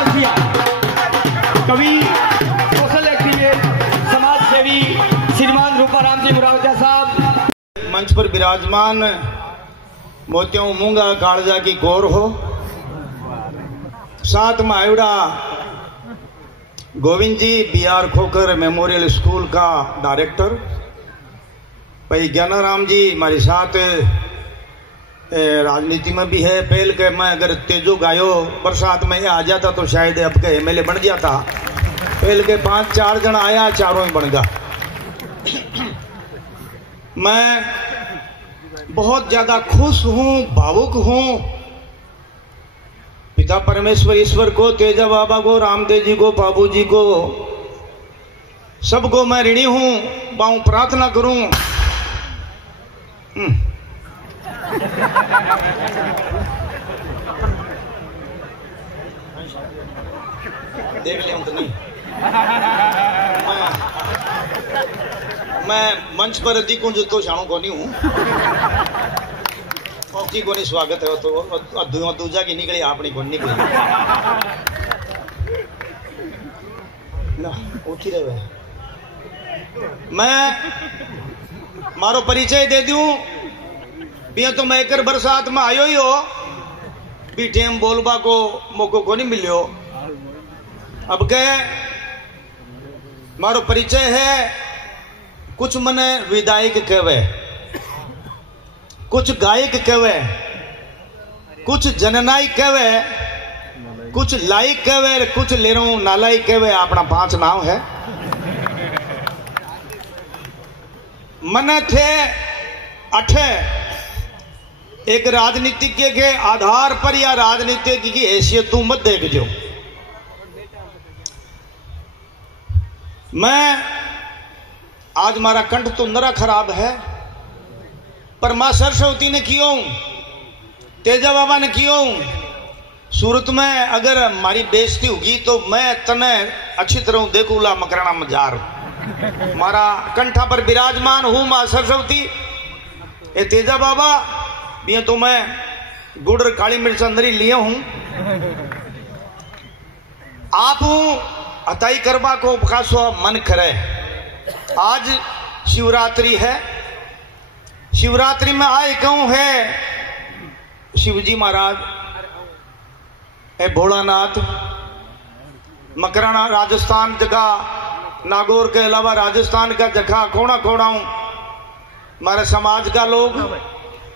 रसिया, कवि, social activist, समाज सेवी श्रीमान रूपाराम जी मुरावजा साहब मंच पर विराजमान मोतियों मूंगा कालजा की गौर हो। साथ में आयुड़ा गोविंद जी BR खोकर मेमोरियल स्कूल का डायरेक्टर, भाई ज्ञानाराम जी हमारे साथ राजनीति में भी है। पहल के मैं अगर तेजो गायो बरसात में आ जाता तो शायद अब के MLA बन जाता। पहल के 5-4 जन आया, चारों ही बन गया। मैं बहुत ज्यादा खुश हूं, भावुक हूं। पिता परमेश्वर ईश्वर को, तेजा बाबा को, रामदेव जी को, बाबू जी को, सबको मैं ऋणी हूं। बाऊ प्रार्थना करूं देख ले तो नहीं। मैं मंच पर दिखूं जो तो शाणों को नहीं हूं। औकी को नहीं स्वागत है तो दूजा की निकली, अपनी को निकली ना उठी रहे। मैं मारो परिचय दे दूं भी तो मैं एक बरसात में आयो ही हो भी टेम बोलबा को मौको को नहीं मिलियो। अब के मारो परिचय है, कुछ मने विधायक कहवे, कुछ गायक कहवे, कुछ जननायक कहवे, कुछ लायक कहवे, कुछ लेरो नालायक कहवे। अपना 5 नाम है। मने थे 8 एक राजनीतिज्ञ के आधार पर या राजनीतिज्ञ की हैसियत तू मत देख जो। मैं आज मारा कंठ तो नरा खराब है, पर मां सरस्वती ने कियो, तेजा बाबा ने कियो। सूरत में अगर हमारी बेइज्जती होगी तो मैं तने अच्छी तरह देखूला मकराना मजार। मारा कंठा पर विराजमान हूं मां सरस्वती, ए तेजा बाबा भी तो मैं गुड़ काली मिर्च अंदरी लिए हूं। आप हताई करवा को खासो मन करे। आज शिवरात्रि है, शिवरात्रि में आए कहूं है शिवजी महाराज, ए भोलानाथ, मकराना राजस्थान जगह, नागौर के अलावा राजस्थान का जगह कोना कोना हमारे समाज का लोग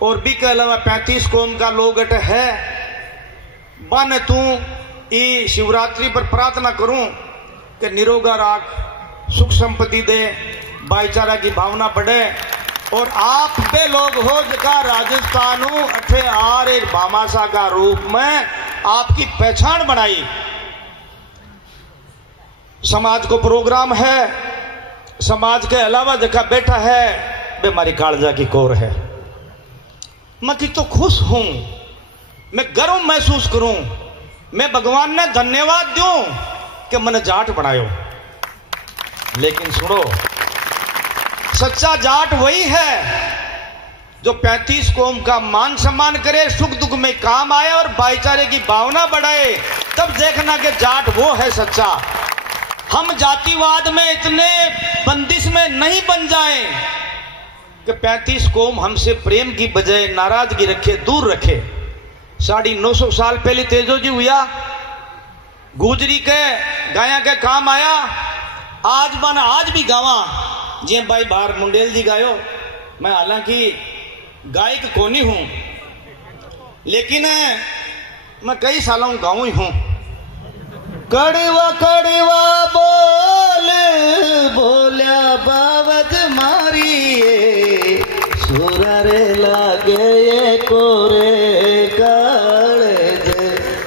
और भी के अलावा 35 कौम का लोग अट है। बन तू ई शिवरात्रि पर प्रार्थना करूं कि निरोगा राख, सुख संपत्ति दे, भाईचारा की भावना बढ़े। और आप पे लोग हो जगह राजस्थान अठे आर एक भामाशा का रूप में आपकी पहचान बनाई। समाज को प्रोग्राम है, समाज के अलावा जगह बैठा है, वे हमारी कालजा की कोर है। मैं तो खुश हूं, मैं गर्व महसूस करूं, मैं भगवान ने धन्यवाद दूं कि मैंने जाट बनायो। लेकिन सुनो, सच्चा जाट वही है जो 35 कौम का मान सम्मान करे, सुख दुख में काम आए और भाईचारे की भावना बढ़ाए। तब देखना कि जाट वो है सच्चा। हम जातिवाद में इतने बंदिश में नहीं बन जाएं कि 35 कौम हमसे प्रेम की बजाय नाराजगी रखे, दूर रखे। 950 साल पहले तेजो जी हुआ, गुजरी के गाया के काम आया। आज भी गावा जी भाई बाहर मुंडेल जी गायो। मैं हालांकि गायक कोनी हूं, लेकिन मैं कई सालों गाऊं ही हूं। कड़वा कड़वा बोल बोलिया बावज मारिए, सुरारे लागे ये कोरे कालज,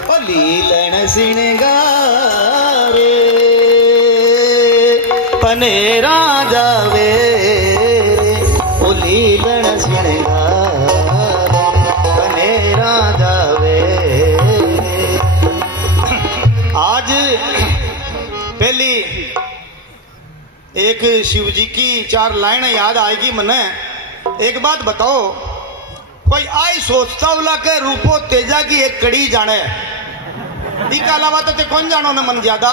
ओ लीलन सिणगारे पनेरा जावे, ओ लीलन सिणगारे पनेरा जावे। आज पहली एक शिव जी की 4 लाइन याद आएगी मने। एक बात बताओ, कोई आई सोचता उला के रूपो तेजा की एक कड़ी जाने इसके अलावा तो ते कौन जानो न मन ज्यादा।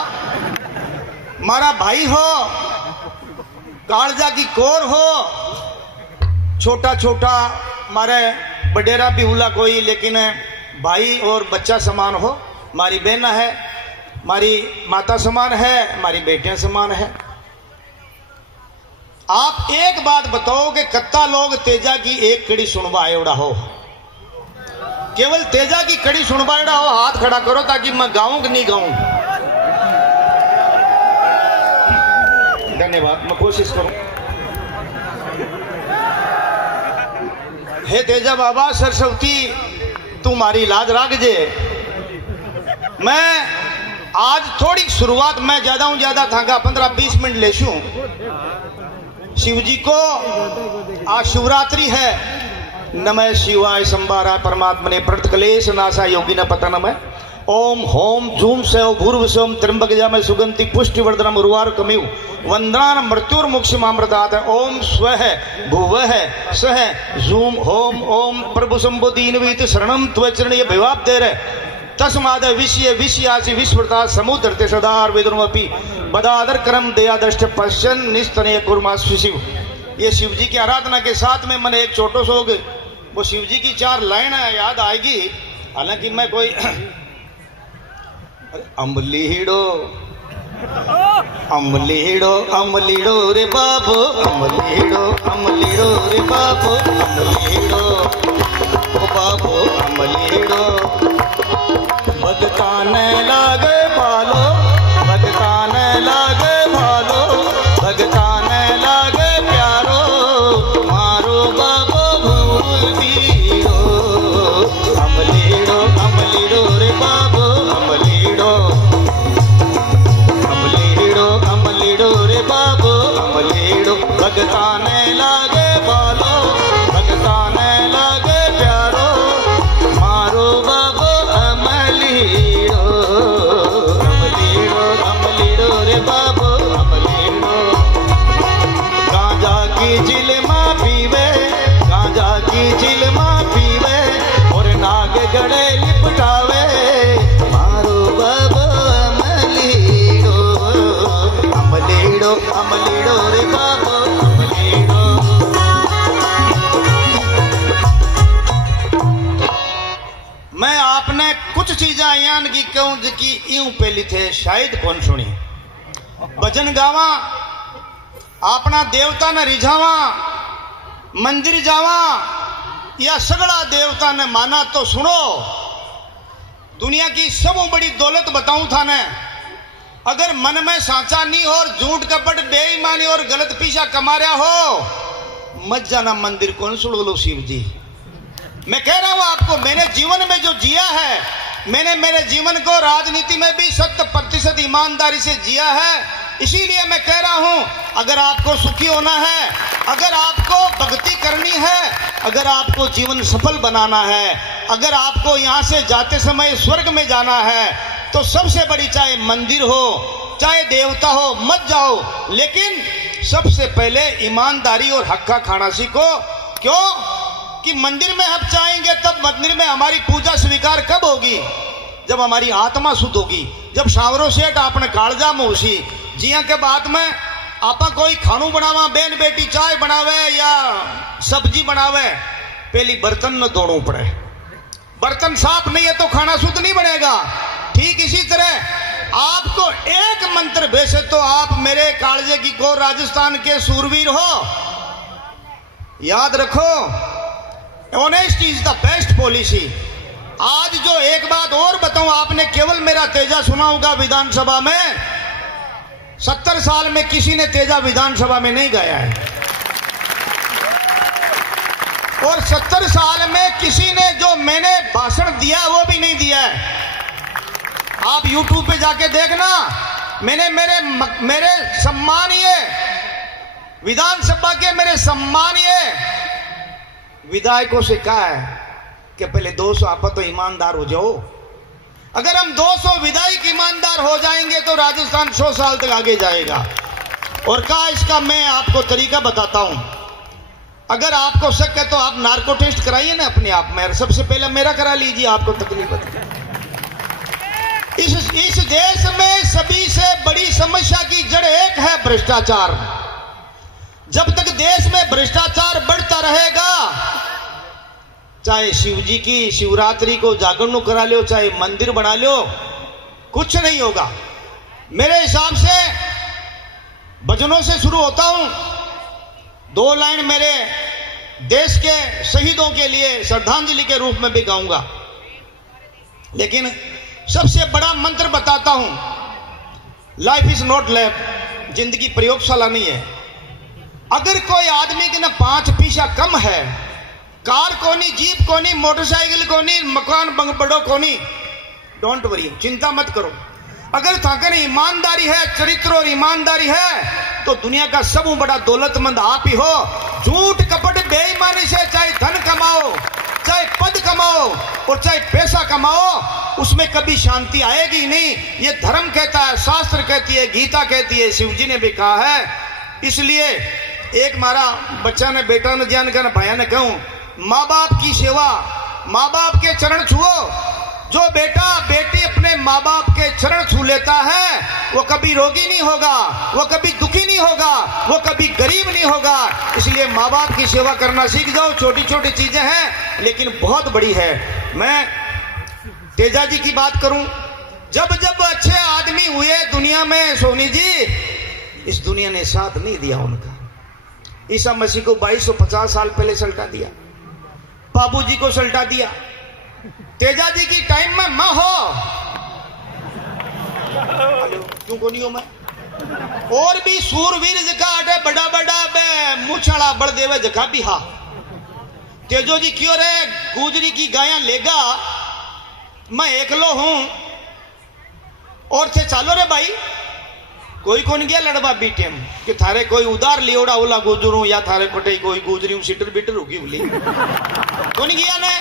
मारा भाई हो, कालजा की कोर हो, छोटा छोटा मारे बडेरा भी हुला कोई, लेकिन भाई और बच्चा समान हो। मारी बहना है, मारी माता समान है, मारी बेटियां समान है। आप एक बात बताओ कि कत्ता लोग तेजा की एक कड़ी सुनवा एवड़ा हो, केवल तेजा की कड़ी सुनवा एवड़ा हो, हाथ खड़ा करो ताकि मैं गाऊं कि नहीं गाऊं। धन्यवाद, मैं कोशिश करूं। हे तेजा बाबा सरस्वती तू मारी लाज राख जे। मैं आज थोड़ी शुरुआत मैं ज्यादा हूं, ज्यादा था 15-20 मिनट लेशू। शिव जी को आज शिवरात्रि है। नमः शिवाय संबारा परमात्मने प्रणत क्लेश नाशा योगी न पतनम है। ओम होम झूम से भूर्व सोम त्र्यंबक जामय सुगंधि पुष्टि वर्धनम उर्वार कमिव वंदना मृत्युर मोक्ष मामृतात। ओम स्वः भुवः सह झूम होम ओम प्रभु संबोधीन वीत शरणम त्वचरणीय विवाप दे रहे तस्माद विषय विषयासी विस्मृता समुद्र ते सदार वेदनमपि बदादर करम दयादष्ट पश्चन निस्तनय कुर्मा शिव। ये शिव जी की आराधना के साथ में मैंने एक छोटो सो वो शिव जी की 4 लाइन याद आएगी। हालांकि मैं कोई अमलीड़ो अमलीड़ो अमलीड़ो रे बाबू अमलीड़ो अमलीड़ो रे बाबू अमलीड़ो ओ बाबू अमलीड़ो भगताने लागे भालो भगताने लागे भालो भगताने लागे प्यारो मारो बाबू भूल दीरो अमलीड़ो अमलीड़ो रे बाबू अमलीड़ो अमलीड़ो अमलीड़ो रे बाबू अमलीड़ो भगताने लागे भालो भगताने लागे प्यारो मारो बाबू अमलीड़ो अमलीड़ो अमलीड़ो रे बाबू अमलीड़ो। गांजा की चिलमा पीवे गांजा की चिलमा पीवे और नाग गड़े लिपटावे मारो बाबू अमलीड़ो अमलीड़ो अमलीड़ो रे बाबू अमलीड़ो। मैं आपने कुछ चीजा यान की कहूं जिकी यूं पहली थे शायद कौन सुनी। भजन गावा अपना देवता ने रिझावा मंदिर जावा या सगड़ा देवता ने माना तो सुनो। दुनिया की सब बड़ी दौलत बताऊं था ने अगर मन में सांचा नहीं हो और झूठ कपट बेईमानी और गलत पीछा कमा रहा हो मत जाना मंदिर कौन सुन लो शिव जी। मैं कह रहा हूं आपको मैंने जीवन में जो जिया है मैंने मेरे जीवन को राजनीति में भी 100% ईमानदारी से जिया है। इसीलिए मैं कह रहा हूं अगर आपको सुखी होना है अगर आपको भक्ति करनी है अगर आपको जीवन सफल बनाना है अगर आपको यहां से जाते समय स्वर्ग में जाना है तो सबसे बड़ी चाहे मंदिर हो चाहे देवता हो मत जाओ लेकिन सबसे पहले ईमानदारी और हक्का खाना सीखो। क्यों कि मंदिर में हम जाएंगे तब मंदिर में हमारी पूजा स्वीकार कब होगी जब हमारी आत्मा शुद्ध होगी जब सावरो सेठ आपने कालजा में उसी जिया के बाद में आपा कोई खानू बनावा बेन बेटी चाय बनावे या सब्जी बनावे पहली बर्तन न धोना पड़े। बर्तन साफ नहीं है तो खाना शुद्ध नहीं बनेगा। ठीक इसी तरह आपको एक मंत्र भेजे तो आप मेरे कालजे की को राजस्थान के सूरवीर हो। याद रखो honesty is the best policy. आज जो एक बात और बताऊं आपने केवल मेरा तेजा सुना होगा विधानसभा में 70 साल में किसी ने तेजा विधानसभा में नहीं गाया है और 70 साल में किसी ने जो मैंने भाषण दिया वो भी नहीं दिया है। आप YouTube पे जाके देखना मैंने मेरे सम्मानीय विधानसभा के मेरे सम्मानीय विधायकों से कहा है कि पहले 200 आप तो ईमानदार हो जाओ। अगर हम 200 विधायक ईमानदार हो जाएंगे तो राजस्थान 100 साल तक आगे जाएगा। और कहा इसका मैं आपको तरीका बताता हूं। अगर आपको शक है तो आप नार्को टेस्ट कराइए ना अपने आप में। सबसे पहले मेरा करा लीजिए आपको तकलीफ होती। इस देश में सभी से बड़ी समस्या की जड़ एक है, भ्रष्टाचार। जब तक देश में भ्रष्टाचार बढ़ता रहेगा, चाहे शिव जी की शिवरात्रि को जागरण करा लो, चाहे मंदिर बना लो, कुछ नहीं होगा। मेरे हिसाब से भजनों से शुरू होता हूं, 2 लाइन मेरे देश के शहीदों के लिए श्रद्धांजलि के रूप में भी गाऊंगा। लेकिन सबसे बड़ा मंत्र बताता हूं, लाइफ इज नॉट लैब, जिंदगी प्रयोगशाला नहीं है। अगर कोई आदमी के ना 5 पैसा कम है, कार कोनी, जीप कोनी, मोटरसाइकिल कोनी, मकान बड़ो कोनी, डोंट वरी, चिंता मत करो। अगर थाकर ईमानदारी है, चरित्र और ईमानदारी है, तो दुनिया का सब बड़ा दौलतमंद आप ही हो। झूठ कपट बेईमानी से चाहे धन कमाओ, चाहे पद कमाओ और चाहे पैसा कमाओ, उसमें कभी शांति आएगी नहीं। ये धर्म कहता है, शास्त्र कहती है, गीता कहती है, शिव जी ने भी कहा है। इसलिए एक मारा बच्चा ने, बेटा ने, जान कर भाया ने कहूं, माँ बाप की सेवा, माँ बाप के चरण छुओ। जो बेटा बेटी अपने माँ बाप के चरण छू लेता है, वो कभी रोगी नहीं होगा, वो कभी दुखी नहीं होगा, वो कभी गरीब नहीं होगा। इसलिए माँ बाप की सेवा करना सीख जाओ। छोटी छोटी चीजें हैं लेकिन बहुत बड़ी है। मैं तेजा जी की बात करूं, जब जब अच्छे आदमी हुए दुनिया में, सोनी जी, इस दुनिया ने साथ नहीं दिया उनका। ईसा मसीह को 2250 साल पहले सल्टा दिया, बाबूजी को सल्टा दिया। तेजा जी की टाइम में मैं हो, क्यों को नहीं हो मैं? और भी सूरवीर जका अटे बड़ा बड़ा मुछाड़ा बढ़ देवे जका भी हा। तेजो जी क्यों रे गुजरी की गायां लेगा, मैं एकलो हूं और थे चालो रे भाई, कोई कौन गया लड़वा बीटे में कि थारे कोई उधार लियोड़ा ओला गुजरू, या थारे कोटे कोई गुजरी सीटर बीटर होगी बोली कौन गया ने।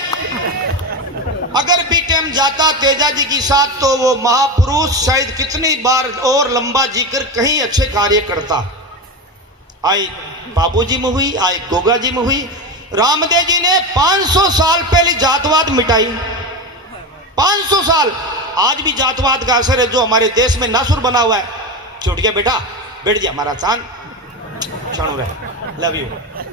अगर बीटेम जाता तेजा जी की साथ, तो वो महापुरुष शायद कितनी बार और लंबा जीकर कहीं अच्छे कार्य करता। आई बाबूजी में हुई, आई गोगा जी में हुई। रामदेव जी ने 500 साल पहले जातवाद मिटाई। 500 साल। आज भी जातवाद का असर है जो हमारे देश में नासुर बना हुआ है। छूट गया बेटा, बैठ जा हमारा चांद, क्षण रहे, love you,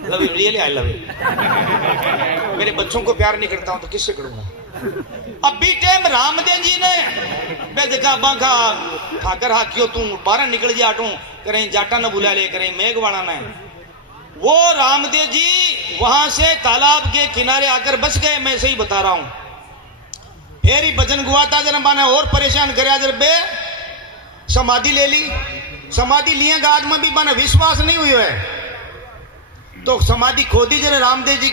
love you, really I love you. मेरे बच्चों को प्यार नहीं करता हूं तो किससे करूंगा? अब भी टाइम रामदेव जी ने बेदका बांका ठाकर हा क्यों, तू बाहर निकल जा, आटू करें जाटा न बुला ले, करें मेघवाड़ा में। वो रामदेव जी वहां से तालाब के किनारे आकर बस गए। मैं सही बता रहा हूं। फिर ही भजन गुआता जन माने और परेशान करे, जर बे समाधि ले ली। समाधि लिया गाद में भी माने विश्वास नहीं हुई है, तो समाधि खोदी जन रामदेव जी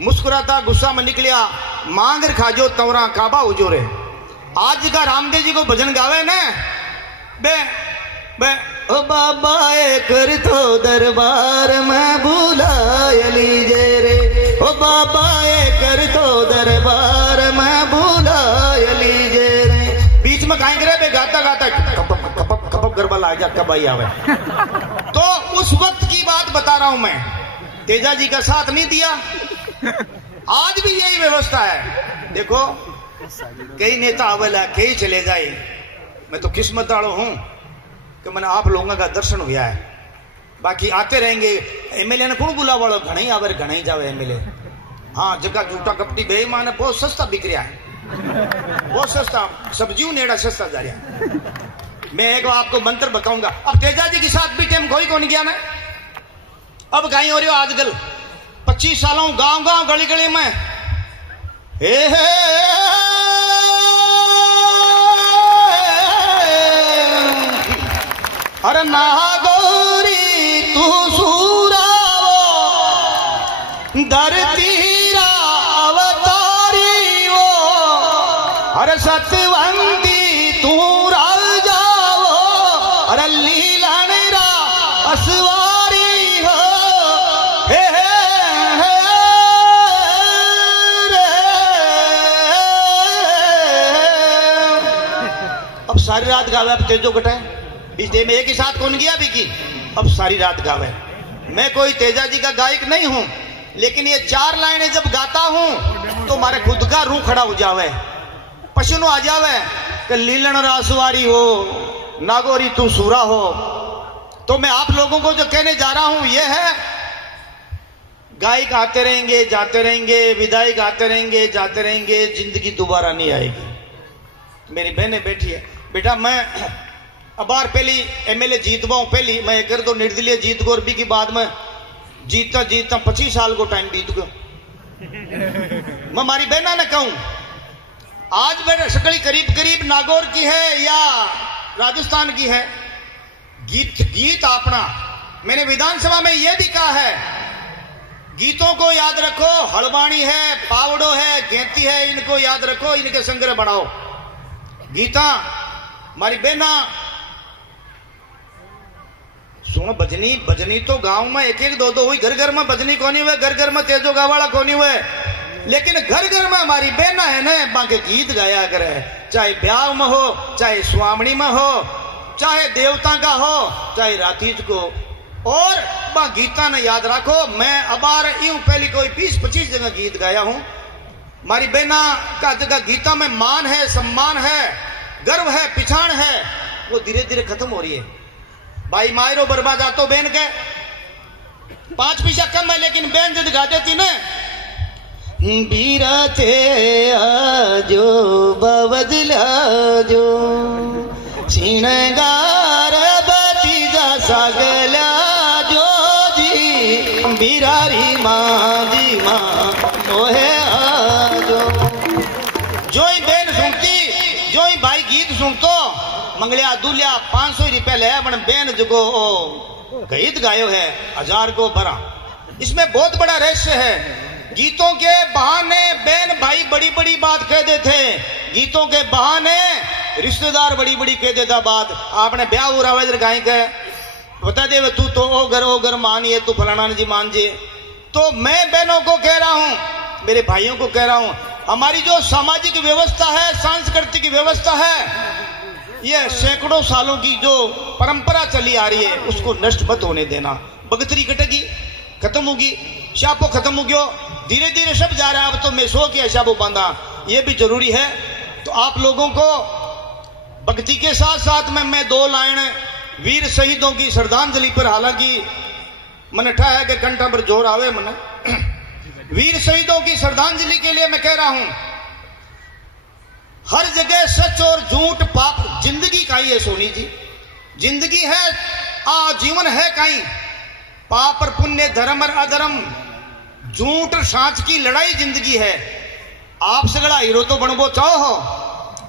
मुस्कुराता गुस्सा में निकलिया, मांग खाजो तवरा काबा उजो रे। आज का रामदेव जी को भजन गावे ने, बे बे ओ बाबा कर तो दरबार में बुला लीजे रे, ओ बाबा कर तो दरबार में बुला लीजे रे। बीच में कहीं करे बे गाता गाता कपप कपप कपप गरबा ला जा कब आई आवे। तो उस वक्त की बात बता रहा हूं मैं। तेजा जी का साथ नहीं दिया। आज भी यही व्यवस्था है। देखो कई नेता आवेला, कई चले जाए। मैं तो किस्मत वालों हूं कि मैंने आप लोगों का दर्शन हुआ है। बाकी आते रहेंगे। एमएलए ने कौन बुला वालों, घना ही आवे घना ही जावे एमएलए। हाँ, जगह झूठा कपटी बेईमान है, बहुत सस्ता बिक रहा है, बहुत सस्ता। सब्जियों नेड़ा सस्ता जा रहा है। मैं एक आपको मंत्र बताऊंगा। अब तेजा जी के साथ भी टाइम कोई कौन गया ना। अब कहीं हो रही हो आजकल 25 सालों गांव गांव गली गली में हे अरे नहा गौरी तू सूरावो धरती अवतारी वो, अरे सतवंती तू राजावो, अरे लीलन रा असवारी हो। हे अब सारी रात गावे। अब तेजो कटाए इस डे में एक ही साथ कौन गया भी की। अब सारी रात गावे। मैं कोई तेजा जी का गायक नहीं हूं, लेकिन ये 4 लाइनें जब गाता हूं तो हमारे खुद का रूह खड़ा हो जावे, पसीनो आ जावे। कि लीलन रासवारी हो, नागौरी तू सूरा हो। तो मैं आप लोगों को जो कहने जा रहा हूं यह है, गायक आते रहेंगे जाते रहेंगे, विधायक आते रहेंगे जाते रहेंगे, जिंदगी दोबारा नहीं आएगी। मेरी बहनें बैठी है, बेटा मैं अबार पहली एमएलए जीतवा हूं, पहली मैं कर दो निर्दलीय जीत गो, और भी की बाद में जीतता जीतता 25 साल को टाइम बीत गयो। मैं हमारी बहना ने कहूं, आज मेरे शकली करीब करीब नागौर की है या राजस्थान की है, गीत अपना। मैंने विधानसभा में यह भी कहा है, गीतों को याद रखो, हड़बाणी है, पावड़ो है, गेंती है, इनको याद रखो, इनके संग्रह बढ़ाओ। गीता हमारी बहना सुनो, बजनी बजनी तो गांव में एक एक दो दो हुई, घर घर में बजनी कोनी हुए, घर घर में तेजो गावाला कोनी हुए, लेकिन घर घर में हमारी बहना है ना, बाकी गीत गाया करे, चाहे ब्याह में हो, चाहे स्वामणी में हो, चाहे देवता का हो, चाहे रातीज को। और बा गीता ने याद रखो, मैं अबार यूं पहली कोई 20-25 जगह गीत गाया हूं। हमारी बहना का जगह गीता में मान है, सम्मान है, गर्व है, पिछाण है, वो धीरे धीरे खत्म हो रही है। भाई मायरो बर्बाद जातो बहन के 5 पैसा कम है, लेकिन बहन जद गा देती ना, बीराते आजो बदला जो श्रृंगार बतीजा सगला जो जी, बिरारी माँ जी माँ मोहे आजो। जो ही बहन सुनती, जो ही भाई गीत सुनतो, मंगलिया दुलिया 500 रुपये ले, बन बहन जो गीत गायो है 1000 को भरा। इसमें बहुत बड़ा रहस्य है। गीतों के बहाने बहन भाई बड़ी बड़ी बात कह देते, गीतों के बहाने रिश्तेदार बड़ी बड़ी कह देता बात। आपने ब्याह हो रहा है गाय के बता दे, तू तो ओ घर मानिए, तू फलाना जी मान जे। तो मैं बहनों को कह रहा हूं, मेरे भाइयों को कह रहा हूं, हमारी जो सामाजिक व्यवस्था है, सांस्कृतिक व्यवस्था है, ये सैकड़ों सालों की जो परंपरा चली आ रही है, उसको नष्ट मत होने देना। बगतरी कटेगी, खत्म होगी, शापो खत्म हो गयो, धीरे धीरे सब जा रहा है। अब तो मैं सो के शापो बांधा, ये भी जरूरी है। तो आप लोगों को भक्ति के साथ साथ में मैं 2 लाइन वीर शहीदों की श्रद्धांजलि पर, हालांकि मन ठा है कि कंठा पर जोर आवे मन, वीर शहीदों की श्रद्धांजलि के लिए मैं कह रहा हूं, हर जगह सच और झूठ पाप जिंदगी का ही है सोनी जी। जिंदगी है जीवन है कहीं, पाप और पुण्य, धर्म और अधर्म, झूठ और साच की लड़ाई जिंदगी है। आप सगड़ा हीरो तो बनबो चाहो हो,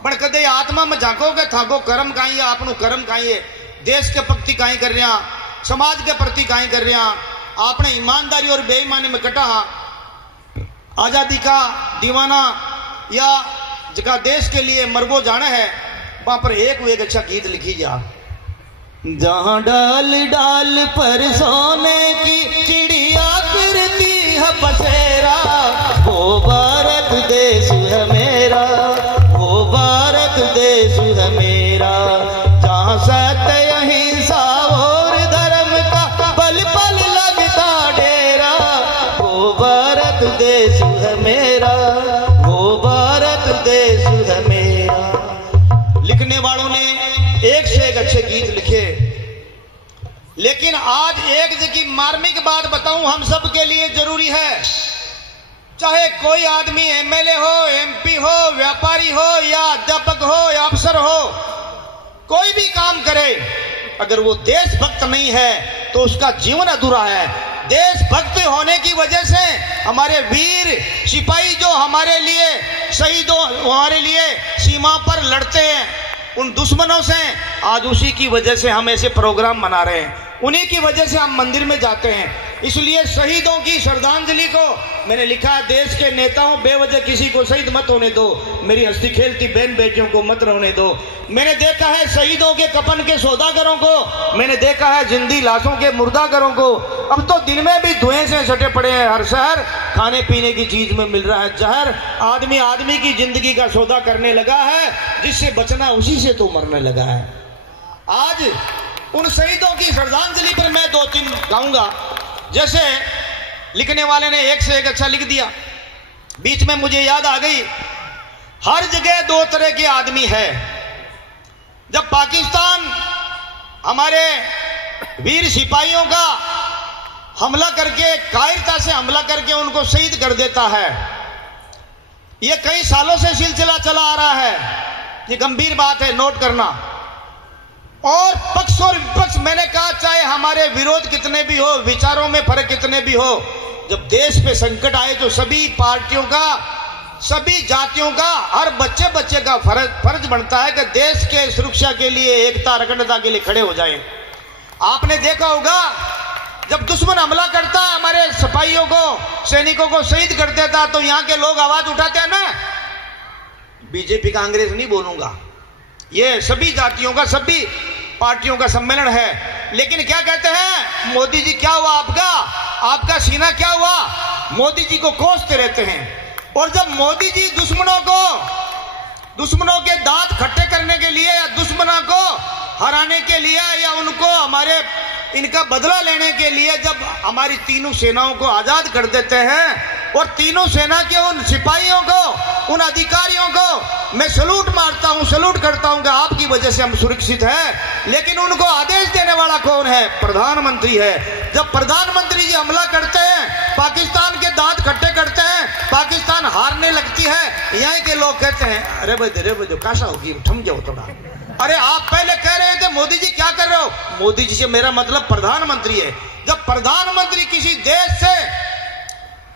पर कदे आत्मा में झांकोगे थाको कर्म काई है, आपनो कर्म काई है, देश के प्रति काई कर रहा, समाज के प्रति काई कर रहा, आपने ईमानदारी और बेईमानी में कटा, आजादी का दीवाना या जगह देश के लिए मरबो जाना है, वहां पर एक अच्छा गीत लिखी जा। जहां डाल डाल पर सोने की चिड़िया करती है बसेरा, वो भारत देश है मेरा, वो भारत देश है मेरा। जहां सत्य अहिंसा और धर्म का पल पल लगता डेरा, वो भारत देश है मेरा, वो भारत देश है मेरा। लिखने वालों ने एक से एक अच्छे गीत लिखे, लेकिन आज एक जगह मार्मिक बात बताऊं, हम सब के लिए जरूरी है, चाहे कोई आदमी एमएलए हो, एमपी हो, व्यापारी हो या अध्यापक हो या अफसर हो, कोई भी काम करे, अगर वो देशभक्त नहीं है तो उसका जीवन अधूरा है। देशभक्त होने की वजह से हमारे वीर सिपाही जो हमारे लिए शहीदों, हमारे लिए सीमा पर लड़ते हैं, उन दुश्मनों से, आज उसी की वजह से हम ऐसे प्रोग्राम मना रहे हैं, उन्हीं की वजह से हम मंदिर में जाते हैं। इसलिए शहीदों की श्रद्धांजलि को मैंने लिखा, देश के नेताओं बेवजह किसी को शहीद मत होने दो, मेरी हंसती खेलती बहन बेटियों को मत रोने दो। मैंने देखा है शहीदों के कफन के सौदागरों को, मैंने देखा है जिंदी लाशों के मुर्दागरों को। अब तो दिन में भी धुएं से सटे पड़े हैं, हर शहर खाने पीने की चीज में मिल रहा है जहर। आदमी आदमी की जिंदगी का सौदा करने लगा है, जिससे बचना उसी से तो मरने लगा है। आज उन शहीदों की श्रद्धांजलि पर मैं 2-3 गाऊंगा। जैसे लिखने वाले ने एक से एक अच्छा लिख दिया, बीच में मुझे याद आ गई, हर जगह 2 तरह के आदमी है, जब पाकिस्तान हमारे वीर सिपाहियों का हमला करके, कायरता से हमला करके उनको शहीद कर देता है, यह कई सालों से सिलसिला चला आ रहा है। ये गंभीर बात है, नोट करना। और पक्ष और विपक्ष, मैंने कहा चाहे हमारे विरोध कितने भी हो, विचारों में फर्क कितने भी हो, जब देश पे संकट आए तो सभी पार्टियों का, सभी जातियों का, हर बच्चे बच्चे का फर्ज बनता है कि देश के सुरक्षा के लिए, एकता अखंडता के लिए खड़े हो जाएं। आपने देखा होगा जब दुश्मन हमला करता है, हमारे सिपाहियों को, सैनिकों को शहीद कर देता, तो यहां के लोग आवाज उठाते हैं ना। बीजेपी कांग्रेस नहीं बोलूंगा, ये सभी जातियों का, सभी पार्टियों का सम्मेलन है। लेकिन क्या कहते हैं, मोदी जी क्या हुआ आपका, आपका सीना क्या हुआ, मोदी जी को कोसते रहते हैं। और जब मोदी जी दुश्मनों के दांत खट्टे करने के लिए, या दुश्मनों को हराने के लिए, या उनको इनका बदला लेने के लिए जब हमारी तीनों सेनाओं को आजाद कर देते हैं, और तीनों सेना के उन सिपाहियों को, उन अधिकारियों को मैं सैल्यूट मारता हूं, सैल्यूट करता हूं कि आपकी वजह से हम सुरक्षित हैं। लेकिन उनको आदेश देने वाला कौन है, प्रधानमंत्री है। जब प्रधानमंत्री जी हमला करते हैं, पाकिस्तान के दांत खट्टे करते हैं, पाकिस्तान हारने लगती है, यहां के लोग कहते हैं अरे भाई कैसा होगी, थम जाओ थोड़ा। अरे आप पहले कह रहे थे मोदी जी क्या कर रहे हो, मोदी जी से मेरा मतलब प्रधानमंत्री है। जब प्रधानमंत्री किसी देश से,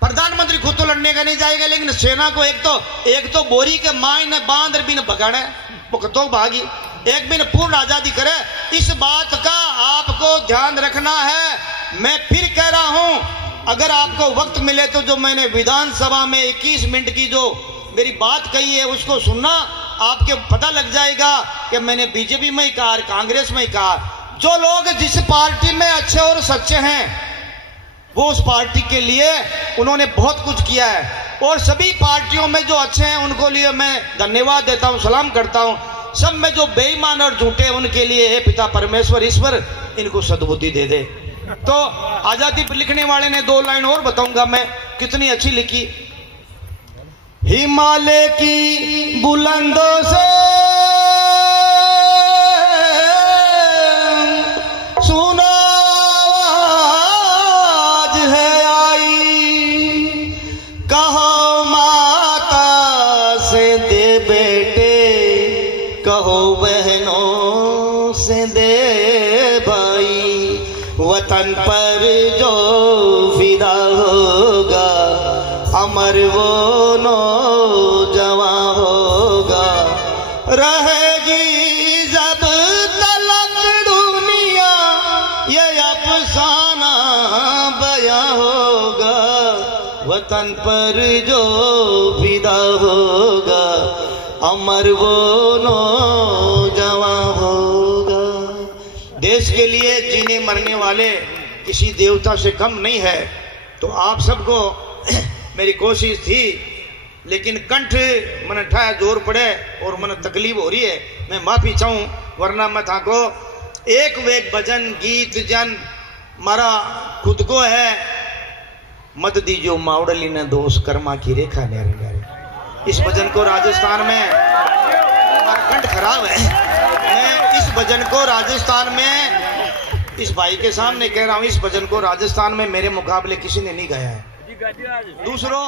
प्रधानमंत्री खुद तो लड़ने का नहीं जाएगा, लेकिन सेना को एक तो बोरी के माय ने बांध बिन भगाड़े तो भागी, एक बिन पूर्ण आजादी करे। इस बात का आपको ध्यान रखना है। मैं फिर कह रहा हूं, अगर आपको वक्त मिले तो जो मैंने विधानसभा में 21 मिनट की जो मेरी बात कही है उसको सुनना, आपके पता लग जाएगा कि मैंने बीजेपी में ही कहा, कांग्रेस में ही कहा। जो लोग जिस पार्टी में अच्छे और सच्चे हैं वो उस पार्टी के लिए उन्होंने बहुत कुछ किया है, और सभी पार्टियों में जो अच्छे हैं उनको लिए मैं धन्यवाद देता हूं, सलाम करता हूं। सब में जो बेईमान और झूठे हैं उनके लिए हे पिता परमेश्वर ईश्वर इनको सद्बुद्धि दे दे। तो आजादी पर लिखने वाले ने 2 लाइन और बताऊंगा मैं, कितनी अच्छी लिखी। हिमालय की बुलंदों से सुना आवाज है आई, कहो माता से दे बेटे, कहो बहनों से दे भाई, वतन पर जो फिदा होगा अमर वो नौजवान होगा। रहेगी जब तलक दुनिया ये अफसाना बयां होगा, वतन पर जो फिदा होगा अमर वो नौजवान होगा। देश के लिए जीने मरने वाले किसी देवता से कम नहीं है। तो आप सबको मेरी कोशिश थी, लेकिन कंठ मन ठाया जोर पड़े और मन तकलीफ हो रही है, मैं माफी चाहूं, वरना मैं था को एक वेग भजन गीत जन मारा खुद को है, मत दीजो मावड़ली ने दोष कर्मा की रेखा न्यारे न्यारे। इस भजन को राजस्थान में, हमारा कंठ खराब है, मैं इस भजन को राजस्थान में इस भाई के सामने कह रहा हूं, इस भजन को राजस्थान में मेरे मुकाबले किसी ने नहीं गाया है। दूसरों